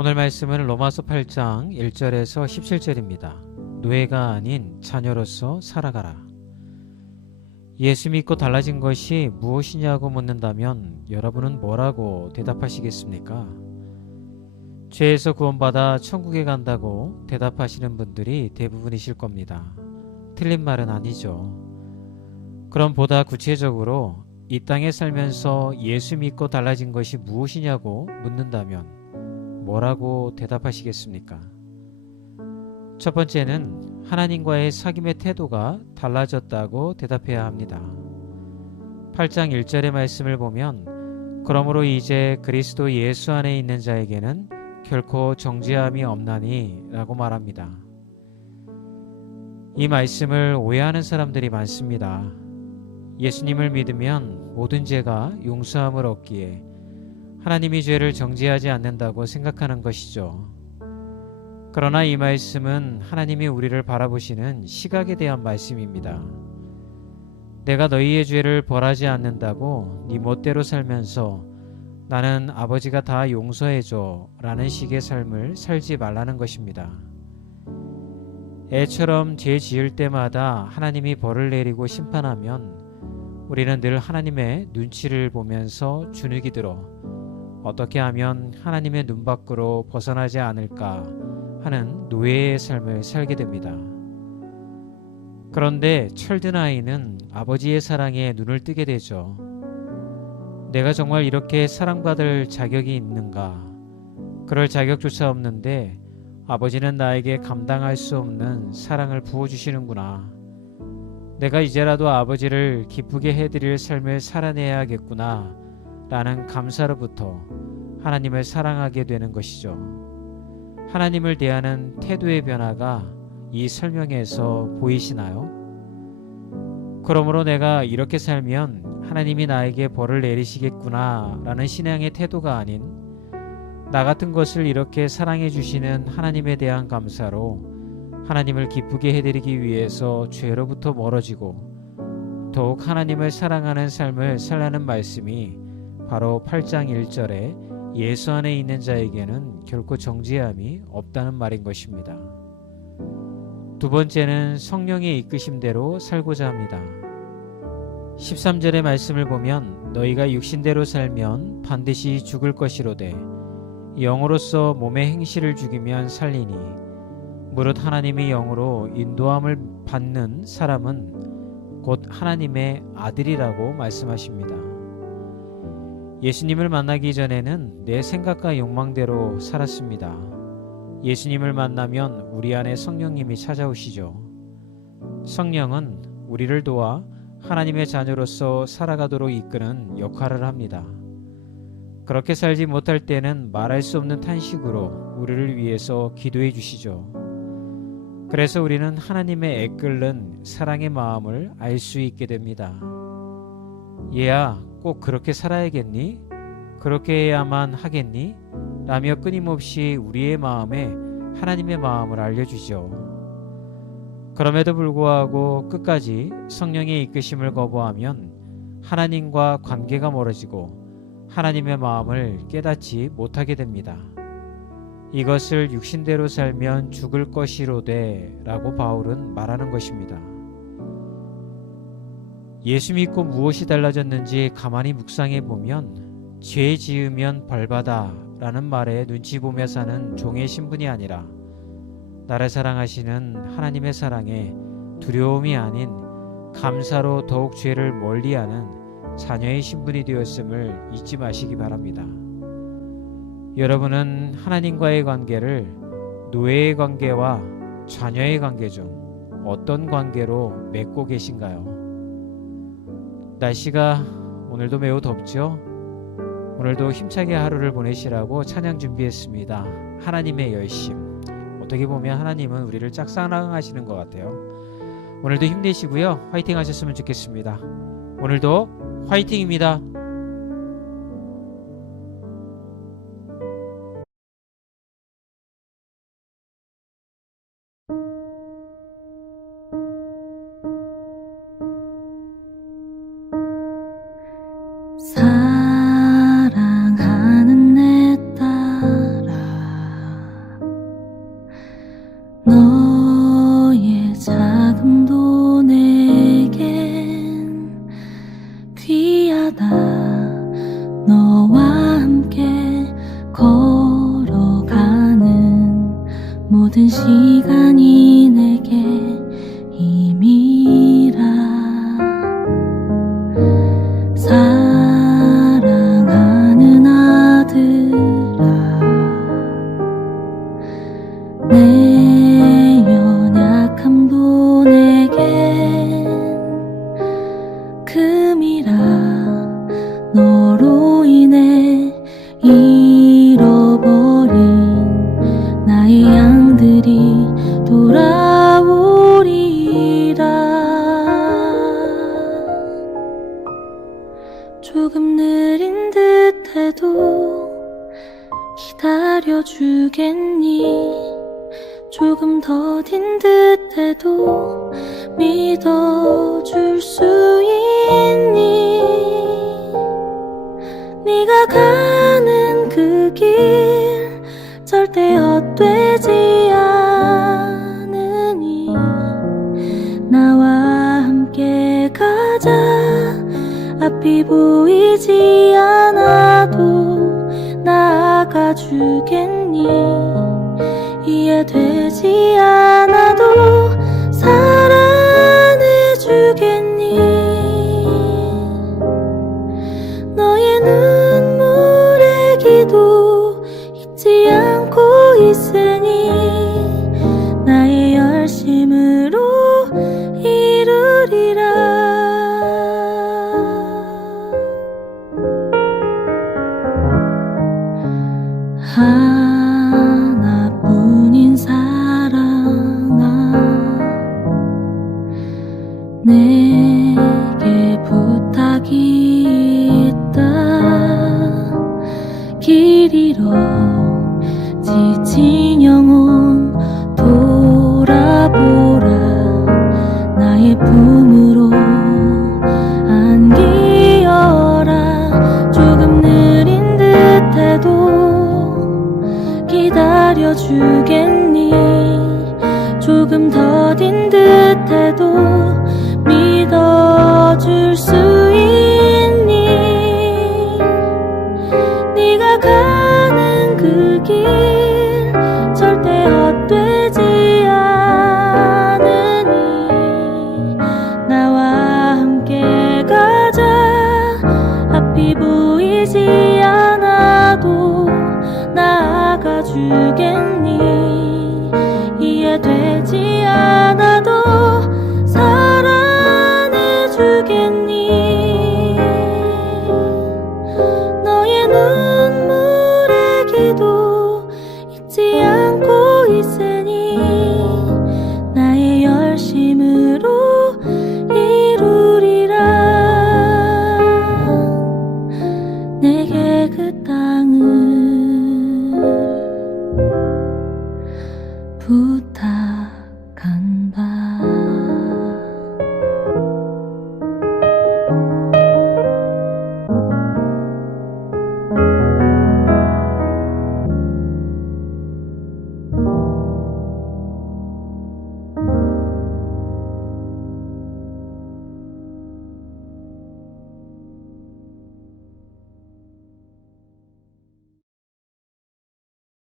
오늘 말씀은 로마서 8장 1절에서 17절입니다. 노예가 아닌 자녀로서 살아가라. 예수 믿고 달라진 것이 무엇이냐고 묻는다면 여러분은 뭐라고 대답하시겠습니까? 죄에서 구원받아 천국에 간다고 대답하시는 분들이 대부분이실 겁니다. 틀린 말은 아니죠. 그럼 보다 구체적으로 이 땅에 살면서 예수 믿고 달라진 것이 무엇이냐고 묻는다면 뭐라고 대답하시겠습니까? 첫 번째는 하나님과의 사귐의 태도가 달라졌다고 대답해야 합니다. 8장 1절의 말씀을 보면 그러므로 이제 그리스도 예수 안에 있는 자에게는 결코 정죄함이 없나니 라고 말합니다. 이 말씀을 오해하는 사람들이 많습니다. 예수님을 믿으면 모든 죄가 용서함을 얻기에 하나님이 죄를 정죄하지 않는다고 생각하는 것이죠. 그러나 이 말씀은 하나님이 우리를 바라보시는 시각에 대한 말씀입니다. 내가 너희의 죄를 벌하지 않는다고 네 멋대로 살면서 나는 아버지가 다 용서해줘 라는 식의 삶을 살지 말라는 것입니다. 애처럼 죄 지을 때마다 하나님이 벌을 내리고 심판하면 우리는 늘 하나님의 눈치를 보면서 주눅이 들어 어떻게 하면 하나님의 눈 밖으로 벗어나지 않을까 하는 노예의 삶을 살게 됩니다. 그런데 철든 아이는 아버지의 사랑에 눈을 뜨게 되죠. 내가 정말 이렇게 사랑받을 자격이 있는가? 그럴 자격조차 없는데 아버지는 나에게 감당할 수 없는 사랑을 부어주시는구나. 내가 이제라도 아버지를 기쁘게 해드릴 삶을 살아내야겠구나 라는 감사로부터 하나님을 사랑하게 되는 것이죠. 하나님을 대하는 태도의 변화가 이 설명에서 보이시나요? 그러므로 내가 이렇게 살면 하나님이 나에게 벌을 내리시겠구나 라는 신앙의 태도가 아닌 나 같은 것을 이렇게 사랑해 주시는 하나님에 대한 감사로 하나님을 기쁘게 해드리기 위해서 죄로부터 멀어지고 더욱 하나님을 사랑하는 삶을 살라는 말씀이 바로 8장 1절에 예수 안에 있는 자에게는 결코 정죄함이 없다는 말인 것입니다. 두 번째는 성령의 이끄심대로 살고자 합니다. 13절의 말씀을 보면 너희가 육신대로 살면 반드시 죽을 것이로되 영으로서 몸의 행실을 죽이면 살리니 무릇 하나님의 영으로 인도함을 받는 사람은 곧 하나님의 아들이라고 말씀하십니다. 예수님을 만나기 전에는 내 생각과 욕망대로 살았습니다. 예수님을 만나면 우리 안에 성령님이 찾아오시죠. 성령은 우리를 도와 하나님의 자녀로서 살아가도록 이끄는 역할을 합니다. 그렇게 살지 못할 때는 말할 수 없는 탄식으로 우리를 위해서 기도해 주시죠. 그래서 우리는 하나님의 애끓는 사랑의 마음을 알 수 있게 됩니다. 얘야, 꼭 그렇게 살아야겠니? 그렇게 해야만 하겠니? 라며 끊임없이 우리의 마음에 하나님의 마음을 알려주죠. 그럼에도 불구하고 끝까지 성령의 이끄심을 거부하면 하나님과 관계가 멀어지고 하나님의 마음을 깨닫지 못하게 됩니다. 이것을 육신대로 살면 죽을 것이로되 라고 바울은 말하는 것입니다. 예수 믿고 무엇이 달라졌는지 가만히 묵상해 보면 죄 지으면 벌받아 라는 말에 눈치 보며 사는 종의 신분이 아니라 나를 사랑하시는 하나님의 사랑에 두려움이 아닌 감사로 더욱 죄를 멀리하는 자녀의 신분이 되었음을 잊지 마시기 바랍니다. 여러분은 하나님과의 관계를 노예의 관계와 자녀의 관계 중 어떤 관계로 맺고 계신가요? 날씨가 오늘도 매우 덥죠? 오늘도 힘차게 하루를 보내시라고 찬양 준비했습니다. 하나님의 열심. 어떻게 보면 하나님은 우리를 짝사랑하시는 것 같아요. 오늘도 힘내시고요. 화이팅 하셨으면 좋겠습니다. 오늘도 화이팅입니다. 사랑하는 내 딸아 조금 느린 듯해도 기다려주겠니? 조금 더딘 듯해도 믿어줄 수 있니? 네가 가는 그 길 절대 헛되지 않으니 나와 함께 가자. 앞이 보이지 않아도 나아가주겠니? 이해되지 않아도 사랑해주겠니? 너의 눈물의 기도 잊지 않고 있으니 나의 열심으로 이루리라. 하나뿐인 사랑아, 내게 부탁이 있다. 길 잃어